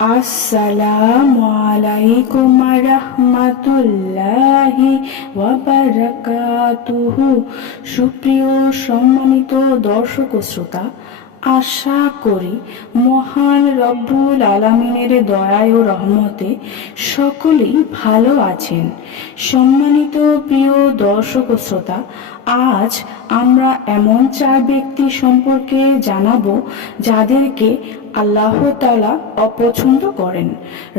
আসসালামু আলাইকুম রহমাতুল্লাহি ওয়াবারাকাতুহু সুপ্রিয় সম্মানিত দর্শক শ্রোতা, আশা করি মহান রব্বুল আলমিনের দয়ায় ও রহমতে সকলেই ভালো আছেন। সম্মানিত প্রিয় দর্শক শ্রোতা, আজ আমরা এমন চার ব্যক্তি সম্পর্কে জানাব যাদেরকে আল্লাহ তালা অপছন্দ করেন।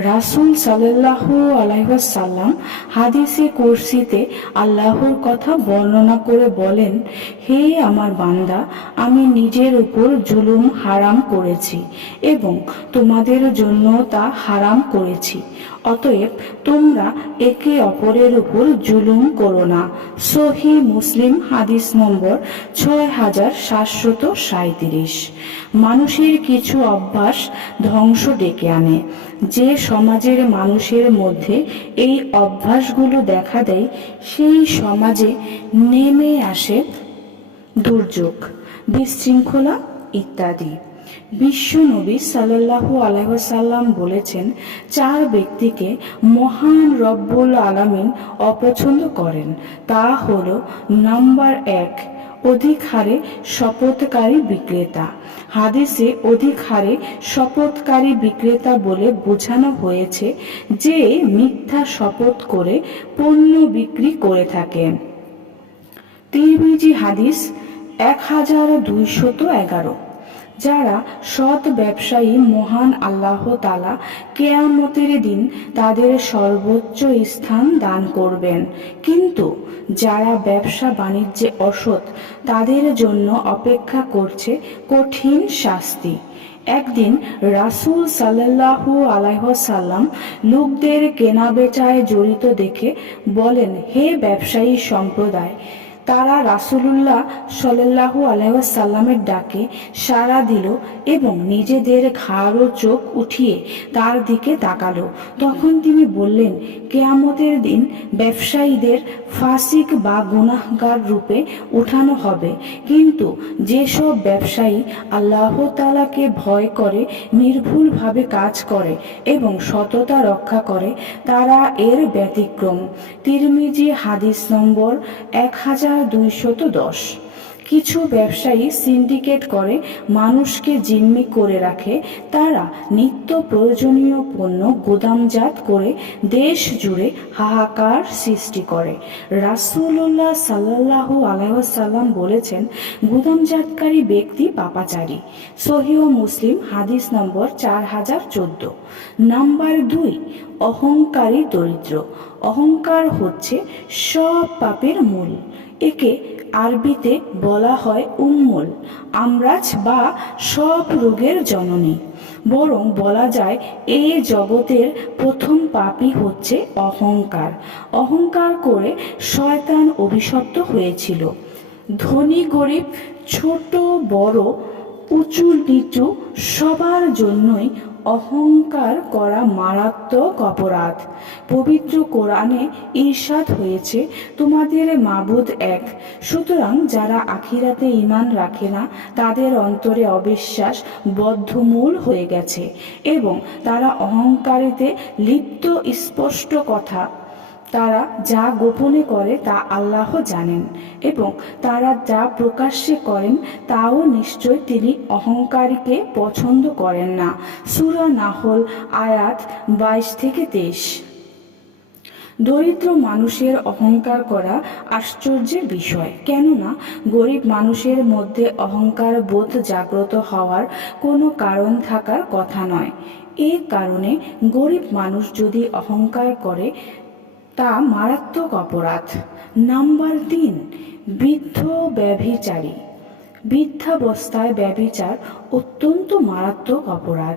রাসুল সাল্লাহ আলাইসাল্লাম হাদিসে, কুরসিতে আল্লাহর কথা বর্ণনা করে বলেন, হে আমার বান্দা, আমি নিজের উপর জুলুম হারাম করেছি এবং তোমাদের জন্য তা হারাম করেছি। অতএব তোমরা একে অপরের উপর জুলুম করো না। সহি মুসলিম হাদিস নম্বর ছয় হাজার সাতশত সাঁত্রিশ মানুষের কিছু অভ্যাস ধ্বংস ডেকে আনে। যে সমাজের মানুষের মধ্যে এই অভ্যাসগুলো দেখা দেয়, সেই সমাজে নেমে আসে দুর্যোগ, বিশৃঙ্খলা ইত্যাদি। বিশ্ব নবী সাল্লাহু আলাইসাল্লাম বলেছেন, চার ব্যক্তিকে মহান রব্বুল আলামিন অপছন্দ করেন। তা হল নাম্বার এক, অধিক হারে শপথকারী বিক্রেতা। হাদিসে অধিক হারে শপথকারী বিক্রেতা বলে বোঝানো হয়েছে যে মিথ্যা শপথ করে পণ্য বিক্রি করে থাকেন। তিরমিজি হাদিস এক হাজার দুইশত এগারো। যারা সৎ ব্যবসায়ী মহান আল্লাহ তালা কেয়ামতের দিন তাদের সর্বোচ্চ স্থান দান করবেন। কিন্তু যারা ব্যবসা বাণিজ্যে অসৎ, তাদের জন্য অপেক্ষা করছে কঠিন শাস্তি। একদিন রাসুল সাল্লাহু আলাইসাল্লাম লোকদের কেনা বেচায় জড়িত দেখে বলেন, হে ব্যবসায়ী সম্প্রদায় তারা রাসুলুল্লাহ সাল্লাহু আলাইসাল্লামের ডাকে সাড়া দিল এবং নিজেদের ঘাড় চোখ উঠিয়ে তার দিকে তাকালো। তখন তিনি বললেন, কেয়ামতের দিন ব্যবসায়ীদের ফাসিক বা গুনাহগার রূপে উঠানো হবে। কিন্তু যেসব ব্যবসায়ী আল্লাহ তালাকে ভয় করে, নির্ভুলভাবে কাজ করে এবং সততা রক্ষা করে, তারা এর ব্যতিক্রম। তিরমিজি হাদিস নম্বর এক হাজার দুইশত দশ। কিছু ব্যবসায়ী সিন্ডিকেট করে মানুষকে জিম্মি করে রাখে। তারা নিত্য প্রয়োজনীয় পণ্য গুদামজাত করে দেশ জুড়ে হাহাকার সৃষ্টি করে। রাসুল্লাহ সাল্লাহ আলাইসাল্লাম বলেছেন, গুদামজাতকারী ব্যক্তি পাপাচারী। সহিহ মুসলিম, হাদিস নম্বর চার হাজার চোদ্দ। নাম্বার দুই, অহংকারী দরিদ্র। অহংকার হচ্ছে সব পাপের মূল। একে আরবিতে বলা হয় উম্মুল, আমরাজ বা সব রোগের জননী। বরং বলা যায় এই জগতের প্রথম পাপই হচ্ছে অহংকার। অহংকার করে শয়তান অভিশপ্ত হয়েছিল। ধনী, গরিব, ছোট, বড়, উঁচু, নিচু সবার জন্যই অহংকার করা মারাত্মক অপরাধ। পবিত্র কোরআনে ঈর্ষাদ হয়েছে, তোমাদের মাবুদ এক। সুতরাং যারা আখিরাতে ইমান রাখে না, তাদের অন্তরে অবিশ্বাস বদ্ধমূল হয়ে গেছে এবং তারা অহংকারেতে লিপ্ত স্পষ্ট কথা তারা যা গোপনে করে তা আল্লাহ জানেন এবং তারা যা প্রকাশ্যে করেন তাও নিশ্চয় তিনি অহংকারীকে পছন্দ করেন না। সুরা নাহল, আয়াত বাইশ থেকে তেইশ। দরিদ্র মানুষের অহংকার করা আশ্চর্যের বিষয়, কেননা গরিব মানুষের মধ্যে অহংকার বোধ জাগ্রত হওয়ার কোনো কারণ থাকার কথা নয়। এ কারণে গরিব মানুষ যদি অহংকার করে তা মারাত্মক অপরাধ। নাম্বার তিন বৃদ্ধ ব্যভিচারী। বৃদ্ধাবস্থায় ব্যভিচার অত্যন্ত মারাত্মক অপরাধ।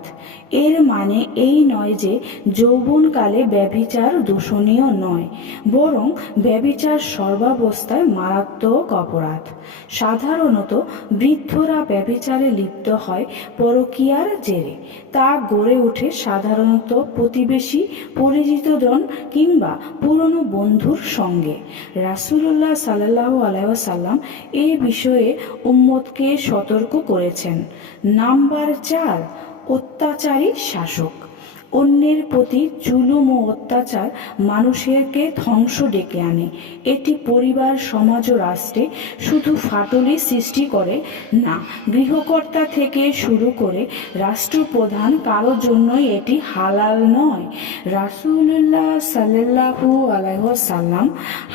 এর মানে এই নয় যে যৌবনকালে ব্যভিচার দূষণীয় নয়, বরং ব্যভিচার সর্বাবস্থায় মারাত্মক অপরাধ। সাধারণত বৃদ্ধরা ব্যভিচারে লিপ্ত হয় পরকীয়ার জেরে। তা গড়ে ওঠে সাধারণত প্রতিবেশী, পরিচিতজন কিংবা পুরনো বন্ধুর সঙ্গে। রাসুল্লাহ সাল্লাহ আলাইসাল্লাম এ বিষয়ে উম্মতকে সতর্ক করেছেন। নাম্বার চার অত্যাচারী শাসক। অন্যের প্রতি জুলুম ও অত্যাচার মানুষেরকে ধ্বংস ডেকে আনে। এটি পরিবার, সমাজ ও রাষ্ট্রে শুধু ফাটলের সৃষ্টি করে না, গৃহকর্তা থেকে শুরু করে রাষ্ট্রপ্রধান কারোর জন্যই এটি হালাল নয়। রাসূলুল্লাহ সাল্লাল্লাহু আলাইহি সাল্লাম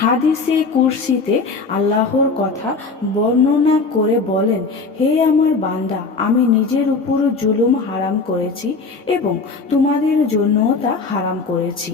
হাদিসে কুরসিতে আল্লাহর কথা বর্ণনা করে বলেন, হে আমার বান্দা, আমি নিজের উপর জুলুম হারাম করেছি এবং তোমাদের জন্য তা হারাম করেছি।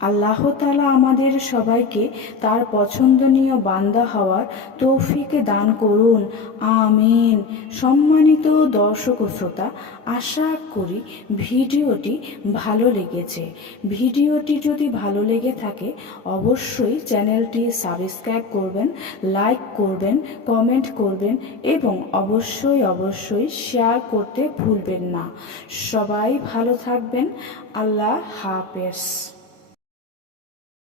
আল্লাহ তালা আমাদের সবাইকে তার পছন্দনীয় বান্দা হওয়ার তৌফিক দান করুন। আমিন। সম্মানিত দর্শক শ্রোতা, আশা করি ভিডিওটি ভালো লেগেছে। ভিডিওটি যদি ভালো লেগে থাকে, অবশ্যই চ্যানেলটি সাবস্ক্রাইব করবেন, লাইক করবেন, কমেন্ট করবেন এবং অবশ্যই অবশ্যই শেয়ার করতে ভুলবেন না। সবাই ভালো থাকবেন। আল্লাহ হাফেজ।